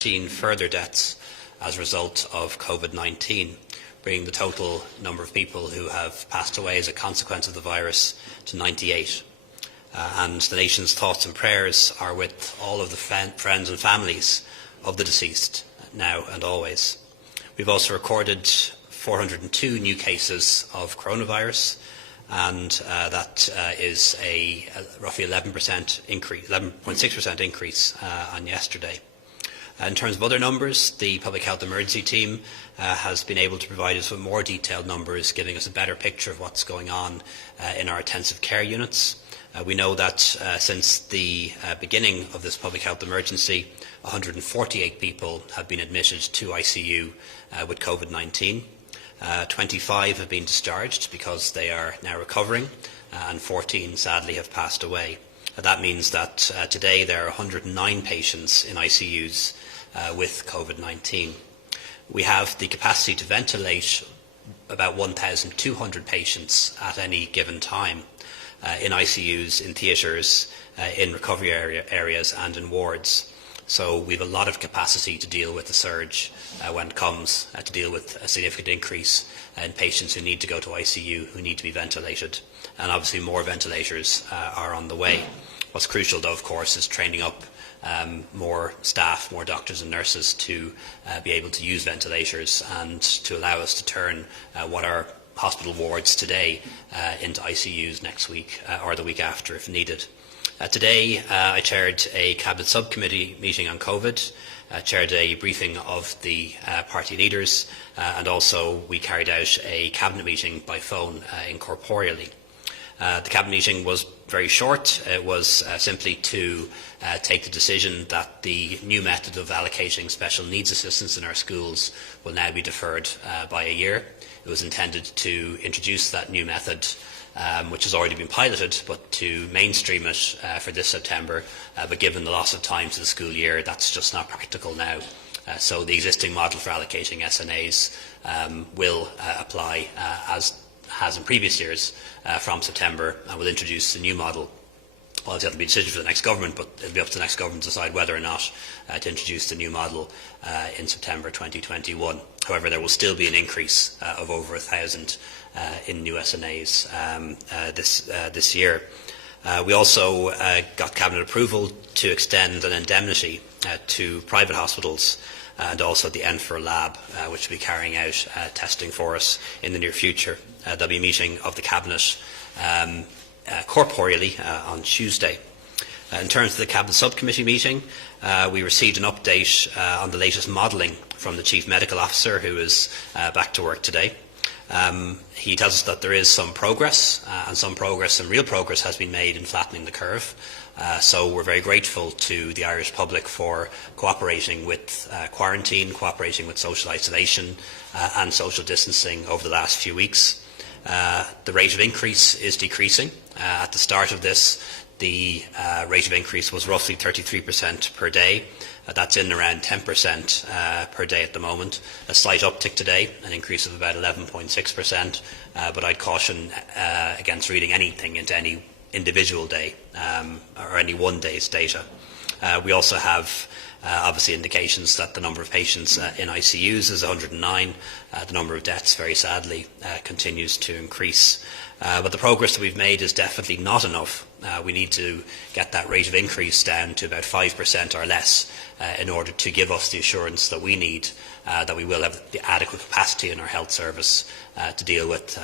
13 further deaths as a result of COVID-19, bringing the total number of people who have passed away as a consequence of the virus to 98. And the nation's thoughts and prayers are with all of the friends and families of the deceased, now and always. We've also recorded 402 new cases of coronavirus, and that is a roughly 11.6% increase on yesterday. In terms of other numbers, the Public Health Emergency Team has been able to provide us with more detailed numbers, giving us a better picture of what's going on in our intensive care units. We know that since the beginning of this public health emergency, 148 people have been admitted to ICU with COVID-19. 25 have been discharged because they are now recovering, and 14 sadly have passed away. That means that today there are 109 patients in ICUs with COVID-19. We have the capacity to ventilate about 1,200 patients at any given time in ICUs, in theatres, in recovery areas and in wards. So we have a lot of capacity to deal with the surge when it comes to deal with a significant increase in patients who need to go to ICU, who need to be ventilated. And obviously more ventilators are on the way. What's crucial, though, of course, is training up more staff, more doctors and nurses to be able to use ventilators and to allow us to turn what are hospital wards today into ICUs next week or the week after if needed. Today I chaired a Cabinet subcommittee meeting on COVID, chaired a briefing of the party leaders, and also we carried out a Cabinet meeting by phone incorporeally. The Cabinet meeting was very short. It was simply to take the decision that the new method of allocating special needs assistance in our schools will now be deferred by a year. It was intended to introduce that new method, which has already been piloted, but to mainstream it for this September. But given the loss of time to the school year, that's just not practical now. So the existing model for allocating SNAs will apply as has in previous years from September, and will introduce the new model. Well, it'll have to be a decision for the next government, but it'll be up to the next government to decide whether or not to introduce the new model in September 2021. However, there will still be an increase of over 1,000 in new SNAs this year. We also got Cabinet approval to extend an indemnity to private hospitals and also the N4 lab, which will be carrying out testing for us in the near future. There'll be a meeting of the Cabinet corporeally on Tuesday. In terms of the Cabinet subcommittee meeting, we received an update on the latest modelling from the Chief Medical Officer, who is back to work today. He tells us that there is some progress, and some real progress has been made in flattening the curve. So we're very grateful to the Irish public for cooperating with quarantine, cooperating with social isolation and social distancing over the last few weeks. The rate of increase is decreasing. At the start of this, the rate of increase was roughly 33% per day. That's in around 10% per day at the moment. A slight uptick today, an increase of about 11.6%, but I'd caution against reading anything into any individual day or any one day's data. We also have obviously indications that the number of patients in ICUs is 109. The number of deaths, very sadly, continues to increase. But the progress that we've made is definitely not enough. We need to get that rate of increase down to about 5% or less in order to give us the assurance that we need that we will have the adequate capacity in our health service to deal with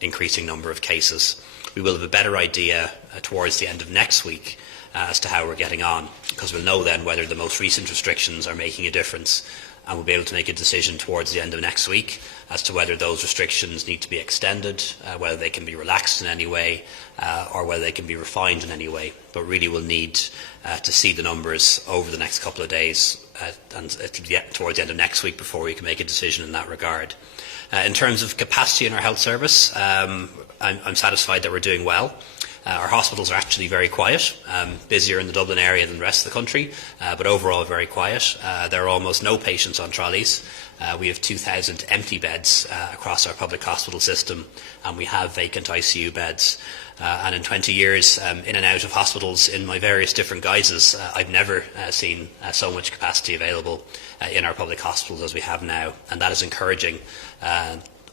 increasing number of cases. We will have a better idea towards the end of next week as to how we're getting on, because we'll know then whether the most recent restrictions are making a difference, and we'll be able to make a decision towards the end of next week as to whether those restrictions need to be extended, whether they can be relaxed in any way, or whether they can be refined in any way. But really we'll need to see the numbers over the next couple of days, and it'll be towards the end of next week before we can make a decision in that regard. In terms of capacity in our health service, I'm satisfied that we're doing well. Our hospitals are actually very quiet, busier in the Dublin area than the rest of the country, but overall very quiet. There are almost no patients on trolleys. We have 2,000 empty beds across our public hospital system, and we have vacant ICU beds. And in 20 years in and out of hospitals in my various different guises, I've never seen so much capacity available in our public hospitals as we have now, and that is encouraging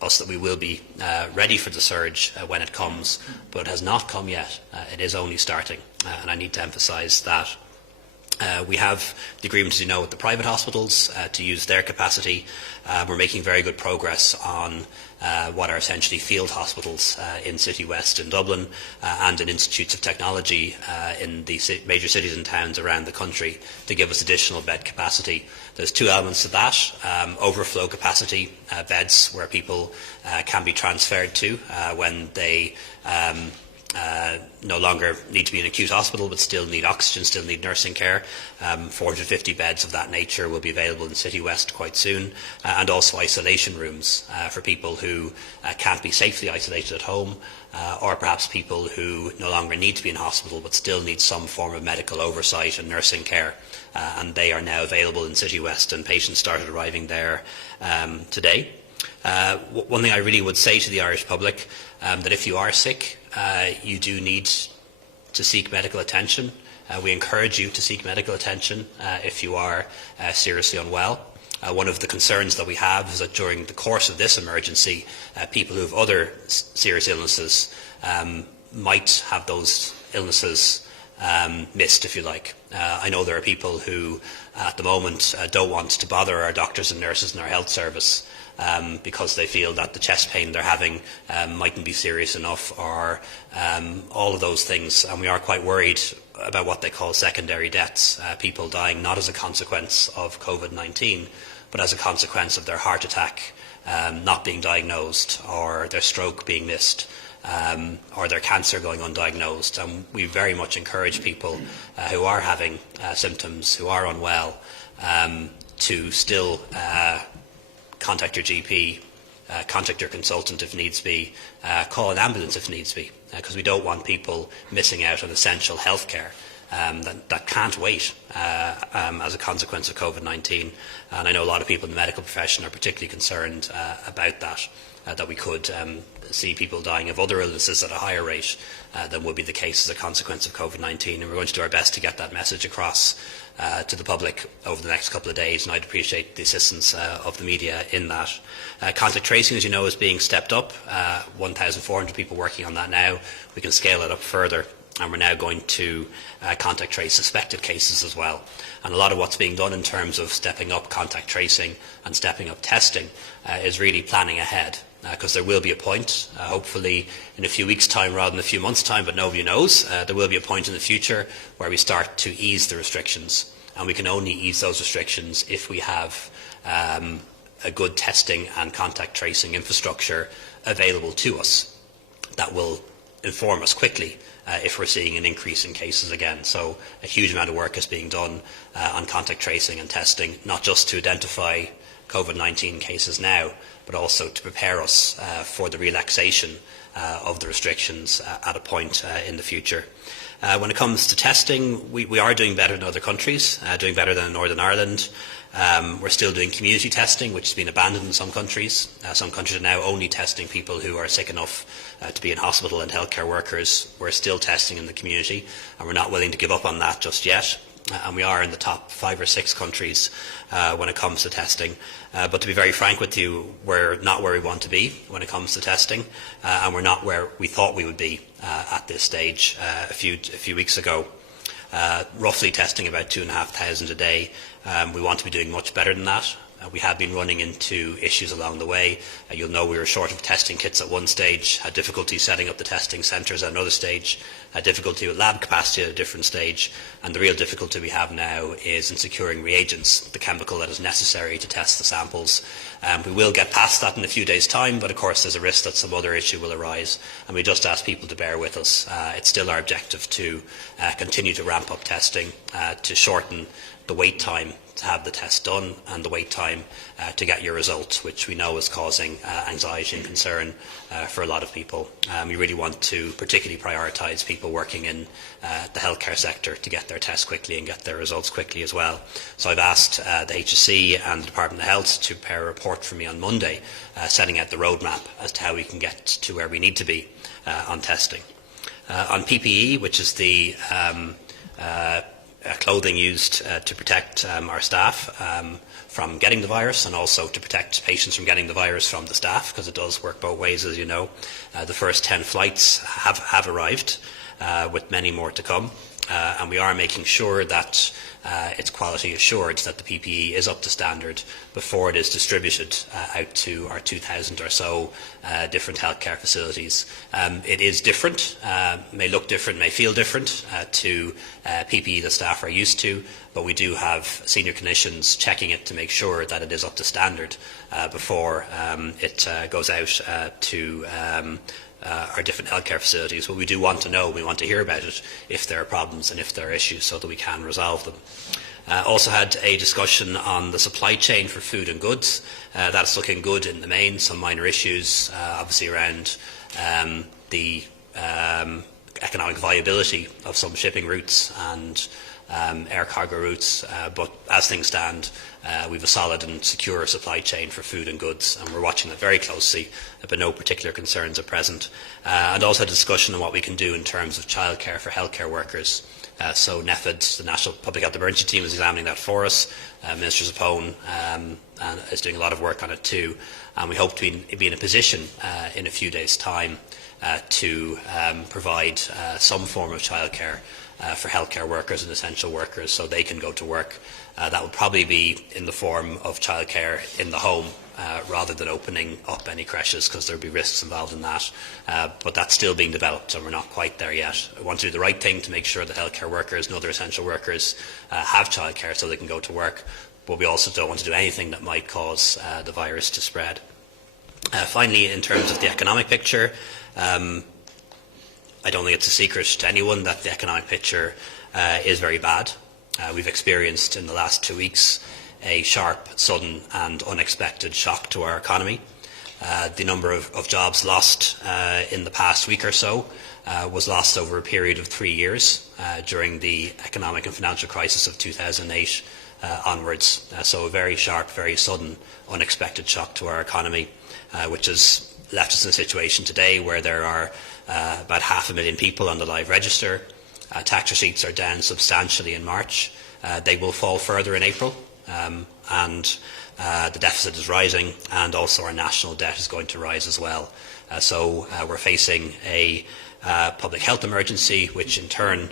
us that we will be ready for the surge when it comes, but it has not come yet. It is only starting, and I need to emphasise that. We have the agreement, as you know, with the private hospitals to use their capacity. We're making very good progress on what are essentially field hospitals in City West in Dublin and in institutes of technology in the major cities and towns around the country to give us additional bed capacity. There's two elements to that: overflow capacity, beds where people can be transferred to when they no longer need to be in acute hospital but still need oxygen, still need nursing care. 450 beds of that nature will be available in City West quite soon, and also isolation rooms for people who can't be safely isolated at home, or perhaps people who no longer need to be in hospital but still need some form of medical oversight and nursing care. And they are now available in City West, and patients started arriving there today. One thing I really would say to the Irish public, that if you are sick, you do need to seek medical attention. We encourage you to seek medical attention if you are seriously unwell. One of the concerns that we have is that during the course of this emergency, people who have other serious illnesses might have those illnesses missed, if you like. I know there are people who at the moment don't want to bother our doctors and nurses in our health service because they feel that the chest pain they're having mightn't be serious enough, or all of those things. And we are quite worried about what they call secondary deaths, people dying not as a consequence of Covid-19, but as a consequence of their heart attack not being diagnosed, or their stroke being missed, or their cancer going undiagnosed. And we very much encourage people who are having symptoms, who are unwell, to still contact your GP, contact your consultant if needs be, call an ambulance if needs be, because we don't want people missing out on essential health care that can't wait as a consequence of Covid-19. And I know a lot of people in the medical profession are particularly concerned about that, that we could see people dying of other illnesses at a higher rate than would be the case as a consequence of Covid-19. And we're going to do our best to get that message across to the public over the next couple of days, and I'd appreciate the assistance of the media in that. Contact tracing, as you know, is being stepped up. 1,400 people working on that now. We can scale it up further, and we're now going to contact trace suspected cases as well. And a lot of what's being done in terms of stepping up contact tracing and stepping up testing is really planning ahead, because there will be a point, hopefully in a few weeks' time rather than a few months' time, but nobody knows. There will be a point in the future where we start to ease the restrictions, and we can only ease those restrictions if we have a good testing and contact tracing infrastructure available to us that will inform us quickly if we're seeing an increase in cases again. So a huge amount of work is being done on contact tracing and testing, not just to identify Covid-19 cases now, but also to prepare us for the relaxation of the restrictions at a point in the future. When it comes to testing, we are doing better than other countries, doing better than in Northern Ireland. We're still doing community testing, which has been abandoned in some countries. Some countries are now only testing people who are sick enough to be in hospital, and healthcare workers. We're still testing in the community, and we're not willing to give up on that just yet. And we are in the top 5 or 6 countries when it comes to testing. But to be very frank with you, we're not where we want to be when it comes to testing, and we're not where we thought we would be at this stage a few weeks ago. Roughly testing about 2,500 a day. We want to be doing much better than that. We have been running into issues along the way. You'll know we were short of testing kits at one stage, had difficulty setting up the testing centres at another stage, had difficulty with lab capacity at a different stage, and the real difficulty we have now is in securing reagents, the chemical that is necessary to test the samples. We will get past that in a few days' time, but of course there's a risk that some other issue will arise, and we just ask people to bear with us. It's still our objective to continue to ramp up testing, to shorten the wait time to have the test done and the wait time to get your results, which we know is causing anxiety and concern for a lot of people. We really want to particularly prioritise people working in the healthcare sector to get their tests quickly and get their results quickly as well. So I've asked the HSE and the Department of Health to prepare a report for me on Monday, setting out the roadmap as to how we can get to where we need to be on testing. On PPE, which is the clothing used to protect our staff from getting the virus, and also to protect patients from getting the virus from the staff, because it does work both ways, as you know. The first 10 flights have arrived, with many more to come, and we are making sure that it's quality assured, that the PPE is up to standard before it is distributed out to our 2,000 or so different healthcare facilities. It is different, may look different, may feel different to PPE that staff are used to, but we do have senior clinicians checking it to make sure that it is up to standard before it goes out to our different healthcare facilities. But we do want to know, we want to hear about it if there are problems and if there are issues, so that we can resolve them. Also had a discussion on the supply chain for food and goods. That's looking good in the main. Some minor issues obviously around the economic viability of some shipping routes and air cargo routes, but as things stand, we have a solid and secure supply chain for food and goods, and we're watching it very closely, but no particular concerns at present. And also a discussion on what we can do in terms of childcare for healthcare workers. So NEFID, the National Public Health Emergency Team, is examining that for us. Minister Zappone and is doing a lot of work on it too, and we hope to be in a position in a few days' time to provide some form of childcare for healthcare workers and essential workers, so they can go to work. That would probably be in the form of childcare in the home, rather than opening up any creches, because there would be risks involved in that. But that's still being developed, and we're not quite there yet. We want to do the right thing to make sure that healthcare workers and other essential workers have childcare so they can go to work, but we also don't want to do anything that might cause the virus to spread. Finally, in terms of the economic picture, I don't think it's a secret to anyone that the economic picture is very bad. We've experienced in the last 2 weeks a sharp, sudden and unexpected shock to our economy. The number of jobs lost in the past week or so was lost over a period of 3 years during the economic and financial crisis of 2008 onwards. So a very sharp, very sudden, unexpected shock to our economy, which has left us in a situation today where there are about 500,000 people on the live register. Tax receipts are down substantially in March. They will fall further in April, and the deficit is rising, and also our national debt is going to rise as well. So we're facing a public health emergency, which in turn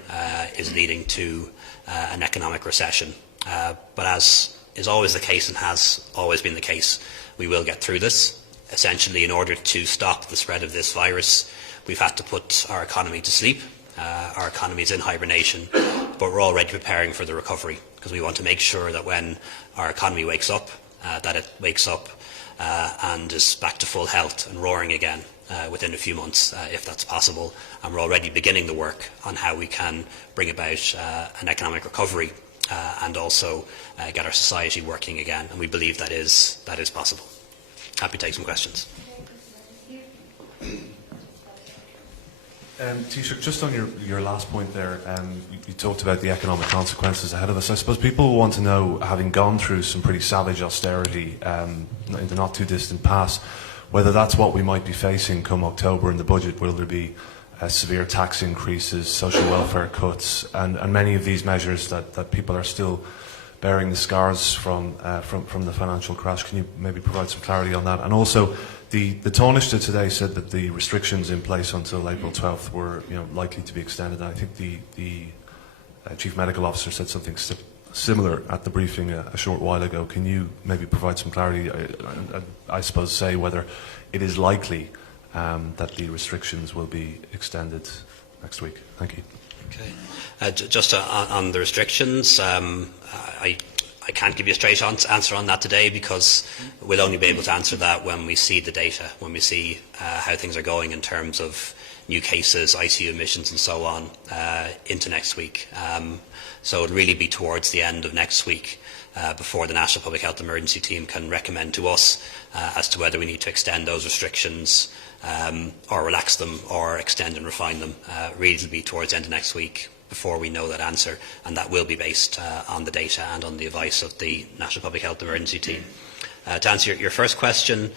is leading to an economic recession. But as is always the case and has always been the case, we will get through this. Essentially, in order to stop the spread of this virus, we've had to put our economy to sleep. Our economy is in hibernation, but we're already preparing for the recovery, because we want to make sure that when our economy wakes up, that it wakes up and is back to full health and roaring again within a few months, if that's possible. And we're already beginning the work on how we can bring about an economic recovery and also get our society working again. And we believe that is possible. Happy to take some questions. Taoiseach, just on your last point there, you talked about the economic consequences ahead of us. I suppose people want to know, having gone through some pretty savage austerity in the not too distant past, whether that's what we might be facing come October in the budget. Will there be severe tax increases, social welfare cuts, and many of these measures that people are still bearing the scars from the financial crash? Can you maybe provide some clarity on that? And also, the Taoiseach today said that the restrictions in place until April 12th were likely to be extended. And I think the Chief Medical Officer said something similar at the briefing a short while ago. Can you maybe provide some clarity, I suppose, say whether it is likely that the restrictions will be extended next week? Thank you. Okay. Just on the restrictions, I can't give you a straight answer on that today, because we'll only be able to answer that when we see the data, when we see how things are going in terms of new cases, ICU admissions and so on into next week. So it'll really be towards the end of next week before the National Public Health Emergency Team can recommend to us as to whether we need to extend those restrictions or relax them or extend and refine them. Really it'll be towards the end of next week before we know that answer, and that will be based on the data and on the advice of the National Public Health Emergency Team. To answer your first question,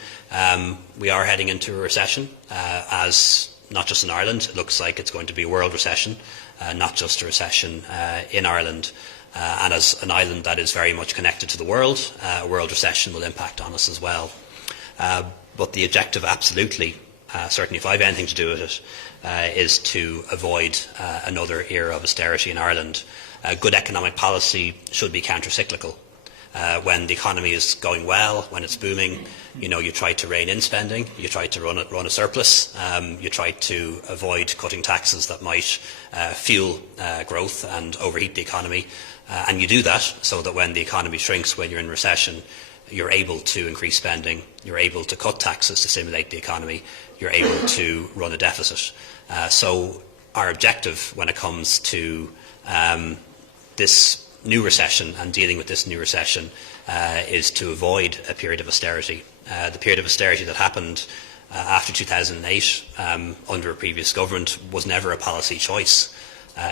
we are heading into a recession, as not just in Ireland, it looks like it's going to be a world recession, not just a recession in Ireland. And as an island that is very much connected to the world, a world recession will impact on us as well. But the objective, absolutely, certainly if I have anything to do with it, is to avoid another era of austerity in Ireland. Good economic policy should be counter-cyclical. When the economy is going well, when it's booming, you try to rein in spending, you try to run a surplus, you try to avoid cutting taxes that might fuel growth and overheat the economy. And you do that so that when the economy shrinks, when you're in recession, you're able to increase spending, you're able to cut taxes to stimulate the economy, you're able to run a deficit. So our objective when it comes to this new recession and dealing with this new recession is to avoid a period of austerity. The period of austerity that happened after 2008 under a previous government was never a policy choice.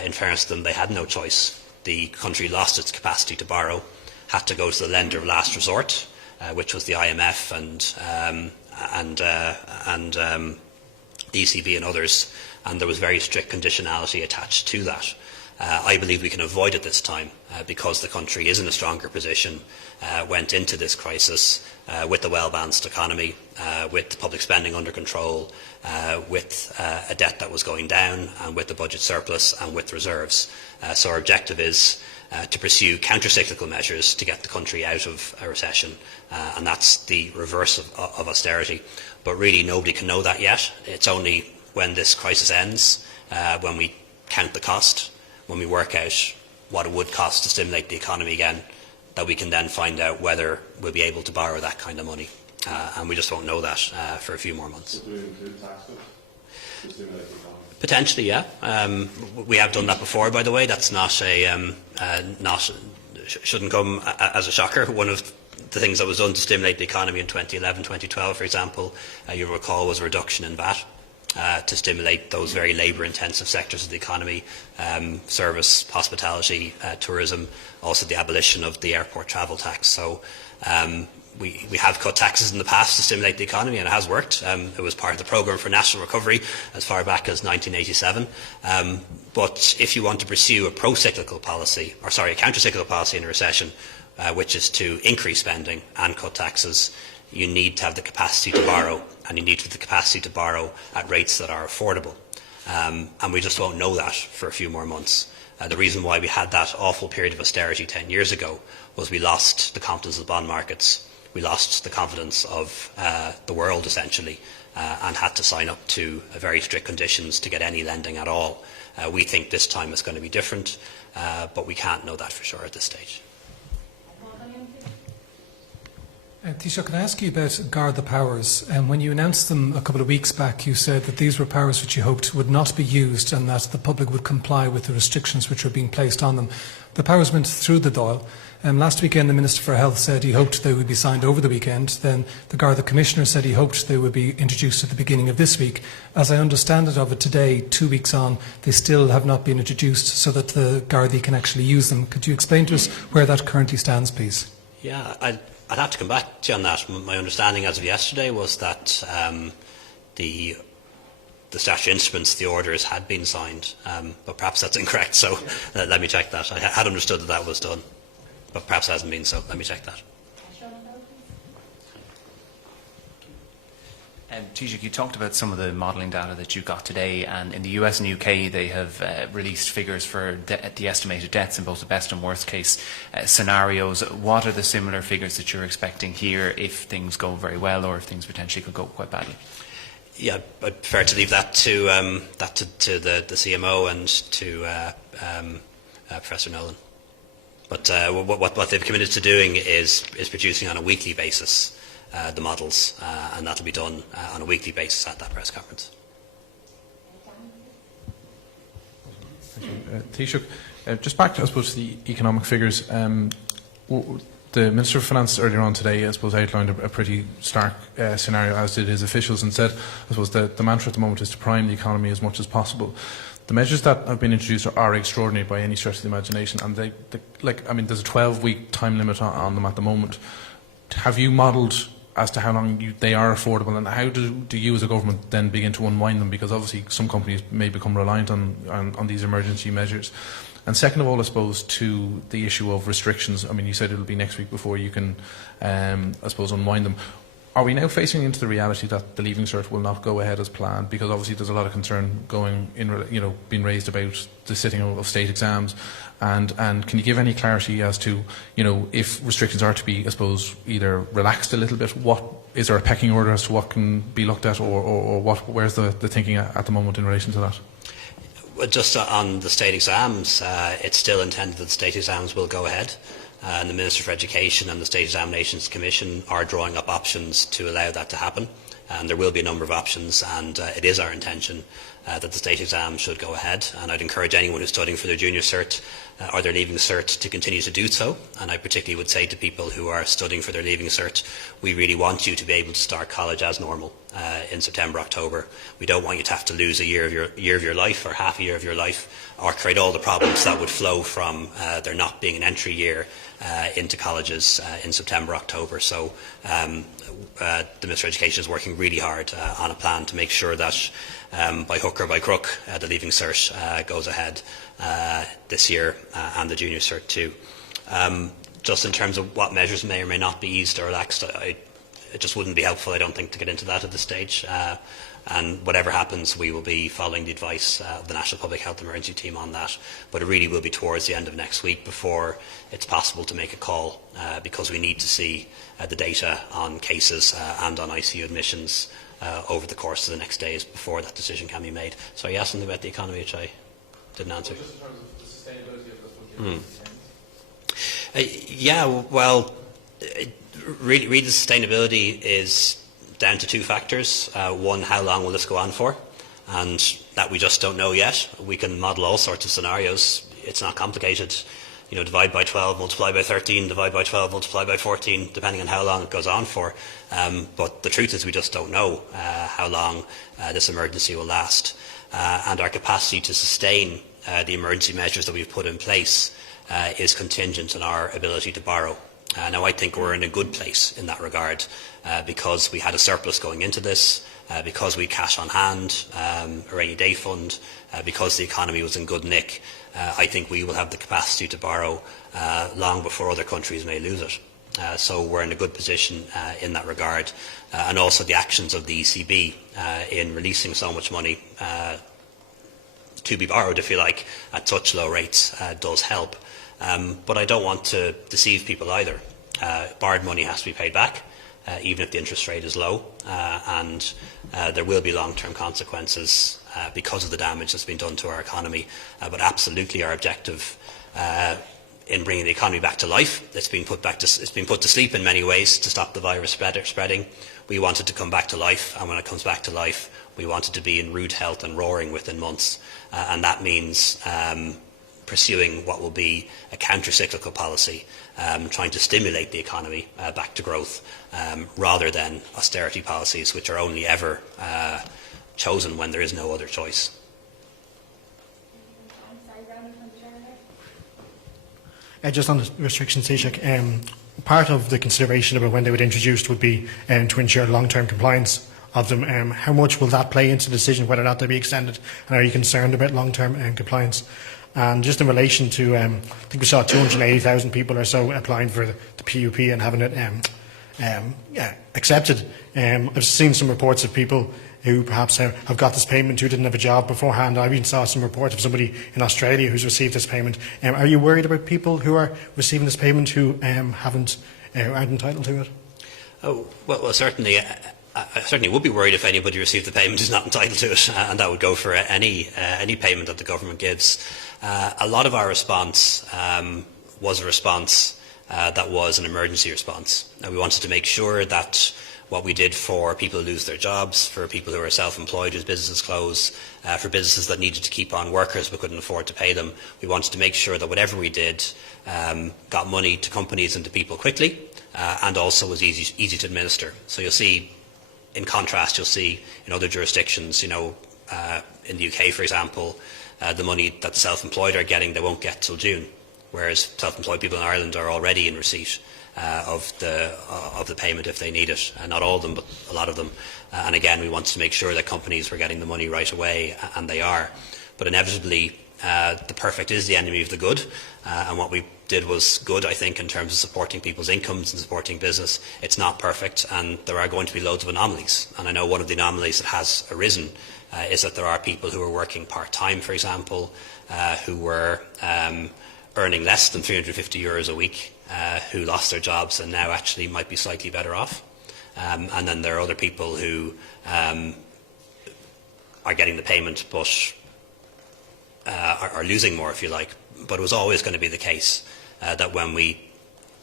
In fairness to them, they had no choice. The country lost its capacity to borrow, had to go to the lender of last resort, which was the IMF and the ECB and others, and there was very strict conditionality attached to that. I believe we can avoid it this time because the country is in a stronger position, went into this crisis with a well-balanced economy, with public spending under control, with a debt that was going down, and with the budget surplus and with reserves. So our objective is to pursue counter-cyclical measures to get the country out of a recession, and that's the reverse of austerity. But really nobody can know that yet. It's only when this crisis ends, when we count the cost, when we work out what it would cost to stimulate the economy again, that we can then find out whether we'll be able to borrow that kind of money. And we just won't know that for a few more months. Do we include tax cuts to stimulate the economy? Potentially, yeah. We have done that before, by the way. That's shouldn't come as a shocker. One of the things that was done to stimulate the economy in 2011, 2012, for example, you'll recall, was a reduction in VAT. To stimulate those very labour-intensive sectors of the economy, service, hospitality, tourism, also the abolition of the airport travel tax. So we have cut taxes in the past to stimulate the economy, and it has worked. It was part of the programme for national recovery as far back as 1987. But if you want to pursue a pro-cyclical policy, or sorry, a counter-cyclical policy in a recession, which is to increase spending and cut taxes, you need to have the capacity to borrow, and you need to have the capacity to borrow at rates that are affordable. And we just won't know that for a few more months. The reason why we had that awful period of austerity 10 years ago was we lost the confidence of the bond markets, we lost the confidence of the world essentially, and had to sign up to very strict conditions to get any lending at all. We think this time is going to be different, but we can't know that for sure at this stage. Taoiseach, can I ask you about Guard the Powers? When you announced them a couple of weeks back, you said that these were powers which you hoped would not be used and that the public would comply with the restrictions which were being placed on them. The powers went through the Dáil. Last weekend, the Minister for Health said he hoped they would be signed over the weekend. Then the Garda Commissioner said he hoped they would be introduced at the beginning of this week. As I understand it of it today, 2 weeks on, they still have not been introduced so that the Gardaí can actually use them. Could you explain to us where that currently stands, please? Yeah, I'd have to come back to you on that. My understanding as of yesterday was that the statutory instruments, the orders, had been signed, but perhaps that's incorrect, so let me check that. I had understood that that was done, but perhaps it hasn't been, so let me check that. Taoiseach, you talked about some of the modelling data that you got today, and in the US and UK they have released figures for the estimated deaths in both the best and worst case scenarios. What are the similar figures that you're expecting here if things go very well or if things potentially could go quite badly? Yeah, I'd prefer to leave that to the CMO and to Professor Nolan. But what they've committed to doing is producing on a weekly basis the models, and that will be done on a weekly basis at that press conference. Taoiseach, just back to, I suppose, the economic figures. The Minister of Finance earlier on today, I suppose, outlined a pretty stark scenario, as did his officials, and said, I suppose, the mantra at the moment is to prime the economy as much as possible. The measures that have been introduced are extraordinary by any stretch of the imagination, and there's a 12-week time limit on them at the moment. Have you modelled as to how long they are affordable, and how do you as a government then begin to unwind them? Because obviously some companies may become reliant on these emergency measures. And second of all, I suppose, to the issue of restrictions. I mean, you said it will be next week before you can, I suppose, unwind them. Are we now facing into the reality that the Leaving Cert will not go ahead as planned? Because obviously there's a lot of concern being raised about the sitting of state exams. And can you give any clarity as to, if restrictions are to be, I suppose, either relaxed a little bit, is there a pecking order as to what can be looked at, or where's the thinking at the moment in relation to that? Well, just on the state exams, it's still intended that the state exams will go ahead. And the Minister for Education and the State Examinations Commission are drawing up options to allow that to happen. And there will be a number of options, and it is our intention that the state exam should go ahead. And I'd encourage anyone who's studying for their junior cert or their leaving cert to continue to do so. And I particularly would say to people who are studying for their leaving cert, we really want you to be able to start college as normal in September, October. We don't want you to have to lose a year of your life or half a year of your life, or create all the problems that would flow from there not being an entry year into colleges in September, October. So the Minister of Education is working really hard on a plan to make sure that by hook or by crook the Leaving Cert goes ahead this year, and the Junior Cert too. Just in terms of what measures may or may not be eased or relaxed, it just wouldn't be helpful, I don't think, to get into that at this stage. And whatever happens, we will be following the advice of the National Public Health Emergency Team on that. But it really will be towards the end of next week before it's possible to make a call, because we need to see the data on cases and on ICU admissions over the course of the next days before that decision can be made. So you asked something about the economy, which I didn't answer. Just in terms of the sustainability of this, really the sustainability is down to two factors. One, how long will this go on for? And that we just don't know yet. We can model all sorts of scenarios. It's not complicated. Divide by 12, multiply by 13, divide by 12, multiply by 14, depending on how long it goes on for. But the truth is we just don't know how long this emergency will last. And our capacity to sustain the emergency measures that we've put in place is contingent on our ability to borrow. Now, I think we're in a good place in that regard because we had a surplus going into this, because we had cash on hand, a rainy day fund, because the economy was in good nick. I think we will have the capacity to borrow long before other countries may lose it. So we're in a good position in that regard. And also the actions of the ECB in releasing so much money to be borrowed, if you like, at such low rates does help. But I don't want to deceive people either. Borrowed money has to be paid back, even if the interest rate is low, and there will be long-term consequences because of the damage that's been done to our economy. But absolutely our objective in bringing the economy back to life, it's been put to sleep in many ways to stop the virus spreading. We want it to come back to life, and when it comes back to life, we want it to be in rude health and roaring within months. And that means pursuing what will be a counter-cyclical policy, trying to stimulate the economy back to growth, rather than austerity policies which are only ever chosen when there is no other choice. Just on the restrictions, Taoiseach, part of the consideration about when they would be introduced would be to ensure long-term compliance of them. How much will that play into the decision whether or not they be extended? And are you concerned about long-term compliance? And just in relation to, I think we saw 280,000 people or so applying for the PUP and having it accepted. I've seen some reports of people who perhaps have got this payment who didn't have a job beforehand. I even saw some report of somebody in Australia who's received this payment. Are you worried about people who are receiving this payment who aren't entitled to it? Oh, well, certainly. I certainly would be worried if anybody received the payment who's not entitled to it, and that would go for any payment that the government gives. A lot of our response was a response that was an emergency response. We wanted to make sure that what we did for people who lose their jobs, for people who are self-employed whose businesses close, for businesses that needed to keep on workers but couldn't afford to pay them. We wanted to make sure that whatever we did got money to companies and to people quickly, and also was easy to administer. So you'll see, in contrast, you'll see in other jurisdictions, in the UK, for example, the money that the self-employed are getting, they won't get till June, whereas self-employed people in Ireland are already in receipt of the payment if they need it. Not all of them, but a lot of them. And again, we wanted to make sure that companies were getting the money right away, and they are. But inevitably, the perfect is the enemy of the good, and what we did was good, I think, in terms of supporting people's incomes and supporting business. It's not perfect, and there are going to be loads of anomalies. And I know one of the anomalies that has arisen is that there are people who are working part-time, for example, who were earning less than €350 a week, who lost their jobs and now actually might be slightly better off. And then there are other people who are getting the payment but are losing more, if you like. But it was always going to be the case that when we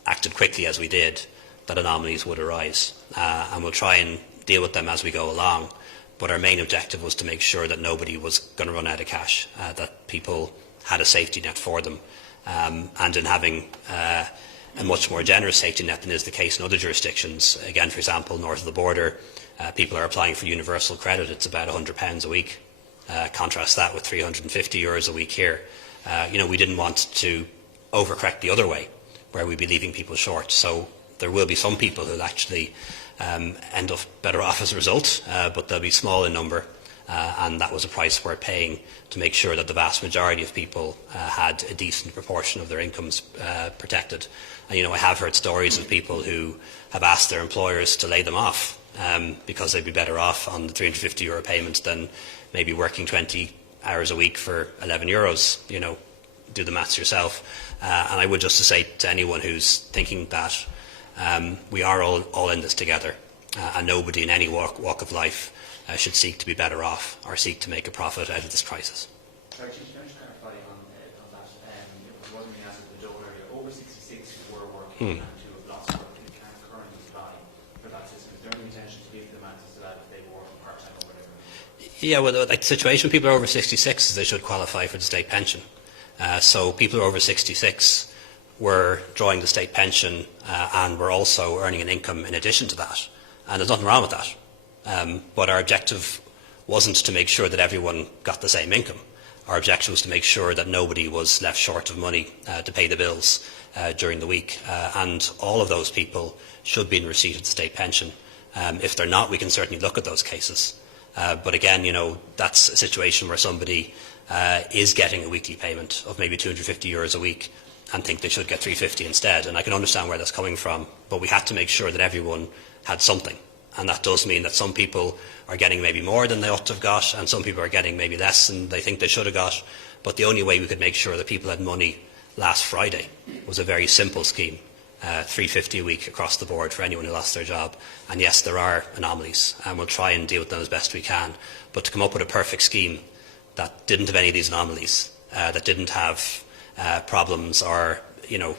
acted quickly as we did, that anomalies would arise. And we'll try and deal with them as we go along. But our main objective was to make sure that nobody was going to run out of cash, that people had a safety net for them. And in having a much more generous safety net than is the case in other jurisdictions, again, for example, north of the border, people are applying for universal credit. It's about £100 a week. Contrast that with €350 a week here. We didn't want to overcorrect the other way, where we'd be leaving people short. So there will be some people who'll actually end up better off as a result, but they'll be small in number. And that was a price we're paying to make sure that the vast majority of people had a decent proportion of their incomes protected. And, I have heard stories of people who have asked their employers to lay them off because they'd be better off on the €350 payment than maybe working 20 hours a week for €11. Do the maths yourself. And I would just to say to anyone who's thinking that we are all in this together, and nobody in any walk of life should seek to be better off or seek to make a profit out of this crisis. Sorry, can you just clarify on that? It wasn't me asking the Joe area. Over 66 who were working and who have lost work and can't currently apply for that system. Is there any intention to give them access to that if they were working part-time or whatever? Yeah, well, the situation with people who are over 66 is they should qualify for the state pension. So people who are over 66 were drawing the state pension and were also earning an income in addition to that. And there's nothing wrong with that. But our objective wasn't to make sure that everyone got the same income. Our objective was to make sure that nobody was left short of money to pay the bills during the week. And all of those people should be in receipt of the state pension. If they're not, we can certainly look at those cases. But again, that's a situation where somebody is getting a weekly payment of maybe €250 a week and think they should get $350 instead. And I can understand where that's coming from, but we had to make sure that everyone had something. And that does mean that some people are getting maybe more than they ought to have got, and some people are getting maybe less than they think they should have got. But the only way we could make sure that people had money last Friday was a very simple scheme, $350 a week across the board for anyone who lost their job. And yes, there are anomalies, and we'll try and deal with them as best we can. But to come up with a perfect scheme that didn't have any of these anomalies, that didn't have problems or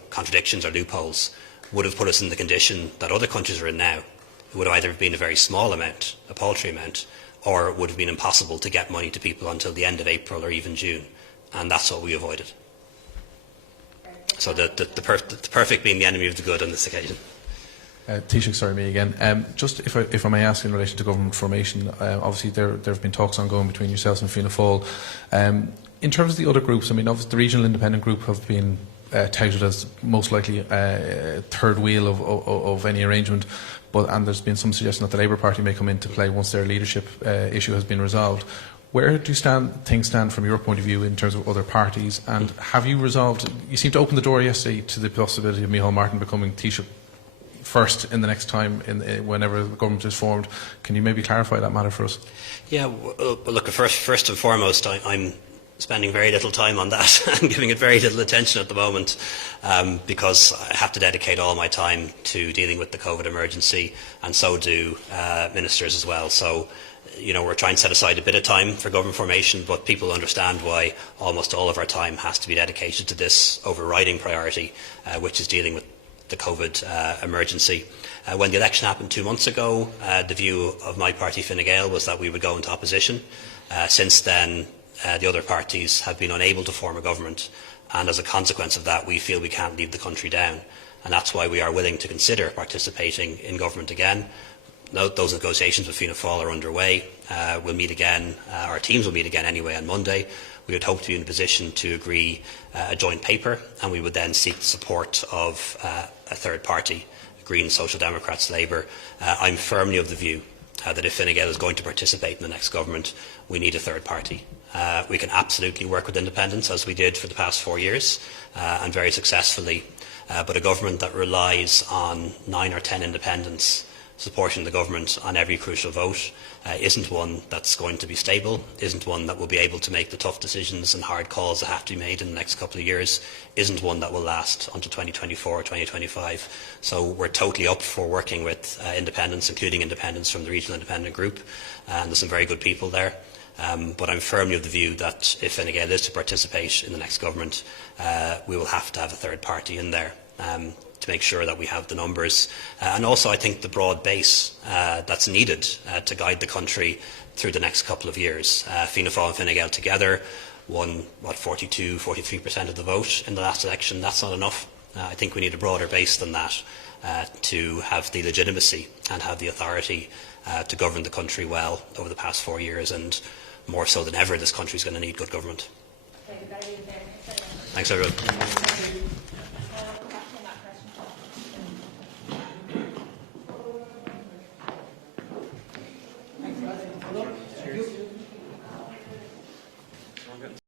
contradictions or loopholes, would have put us in the condition that other countries are in now. It would have either been a very small amount, a paltry amount, or it would have been impossible to get money to people until the end of April or even June. And that's what we avoided. So the perfect being the enemy of the good on this occasion. Taoiseach, sorry, me again. Just if I may ask in relation to government formation, obviously there have been talks ongoing between yourselves and Fianna Fáil. In terms of the other groups, obviously the Regional Independent Group have been touted as most likely third wheel of any arrangement, and there's been some suggestion that the Labour Party may come into play once their leadership issue has been resolved. Where do things stand from your point of view in terms of other parties, and have you resolved? You seemed to open the door yesterday to the possibility of Micheál Martin becoming Taoiseach first in the next time, whenever the government is formed. Can you maybe clarify that matter for us? Yeah, well, look, first and foremost, I'm spending very little time on that and giving it very little attention at the moment because I have to dedicate all my time to dealing with the COVID emergency, and so do ministers as well. So, we're trying to set aside a bit of time for government formation, but people understand why almost all of our time has to be dedicated to this overriding priority, which is dealing with the COVID emergency. When the election happened 2 months ago, the view of my party, Fine Gael, was that we would go into opposition. Since then, the other parties have been unable to form a government, and as a consequence of that, we feel we can't leave the country down. And that's why we are willing to consider participating in government again. Those negotiations with Fianna Fáil are underway. We'll meet again, our teams will meet again anyway on Monday. We would hope to be in a position to agree a joint paper, and we would then seek the support of a third party, Greens, Social Democrats, Labour. I'm firmly of the view that if Fine Gael is going to participate in the next government, we need a third party. We can absolutely work with independents, as we did for the past 4 years, and very successfully. But a government that relies on 9 or 10 independents supporting the government on every crucial vote isn't one that's going to be stable, isn't one that will be able to make the tough decisions and hard calls that have to be made in the next couple of years, isn't one that will last until 2024 or 2025. So we're totally up for working with independents, including independents from the Regional Independent Group, and there's some very good people there. But I'm firmly of the view that if Fine Gael is to participate in the next government, we will have to have a third party in there to make sure that we have the numbers. And also, I think, the broad base that's needed to guide the country through the next couple of years. Fianna Fáil and Fine Gael together won, 42, 43% of the vote in the last election. That's not enough. I think we need a broader base than that to have the legitimacy and have the authority to govern the country well over the past 4 years, and more so than ever, this country is going to need good government. Thanks, everyone.